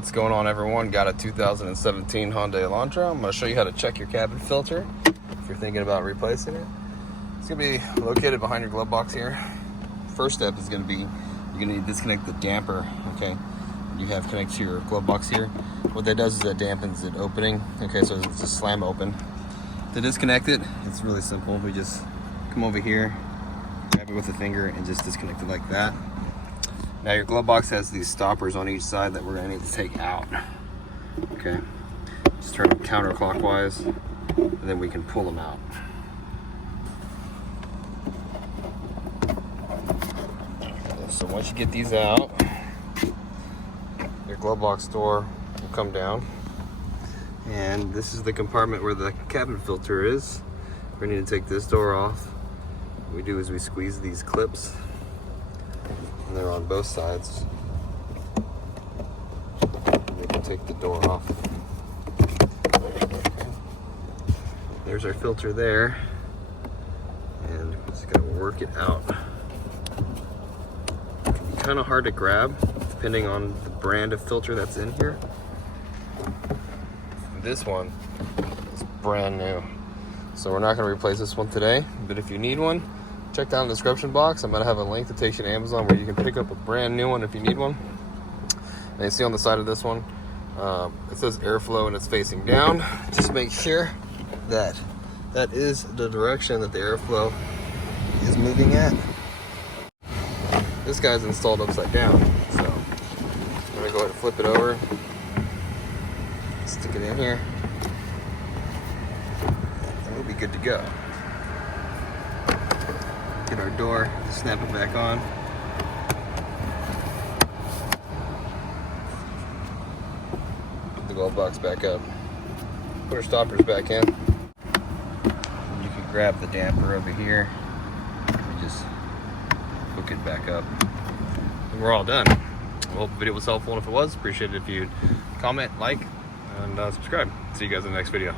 What's going on, everyone? Got a 2017 Hyundai Elantra. I'm going to show you how to check your cabin filter if you're thinking about replacing it. It's going to be located behind your glove box here. First step is going to be you're going to need to disconnect the damper. Okay, you have connected to your glove box here. What that does is that dampens it opening. Okay, so it's just slam open. To disconnect it, it's really simple. We just come over here, grab it with a finger, and just disconnect it like that. Now your glove box has these stoppers on each side that we're going to need to take out. Okay, just turn them counterclockwise, and then we can pull them out. So once you get these out, your glove box door will come down, and this is the compartment where the cabin filter is. We need to take this door off. What we do is we squeeze these clips, and they're on both sides. We can take the door off. Okay. There's our filter there, and just gotta work it out. It can be kind of hard to grab depending on the brand of filter that's in here. This one is brand new, so we're not going to replace this one today, but if you need one, check down the description box. I'm going to have a link that takes you to Amazon where you can pick up a brand new one if you need one. And you see on the side of this one, it says airflow and it's facing down. Just make sure that that is the direction that the airflow is moving at. This guy's installed upside down, so I'm going to go ahead and flip it over. Stick it in here, and we'll be good to go. Get our door, snap it back on. Put the glove box back up. Put our stoppers back in. And you can grab the damper over here and just hook it back up. And we're all done. I hope the video was helpful, and if it was, appreciate it if you'd comment, like, and subscribe. See you guys in the next video.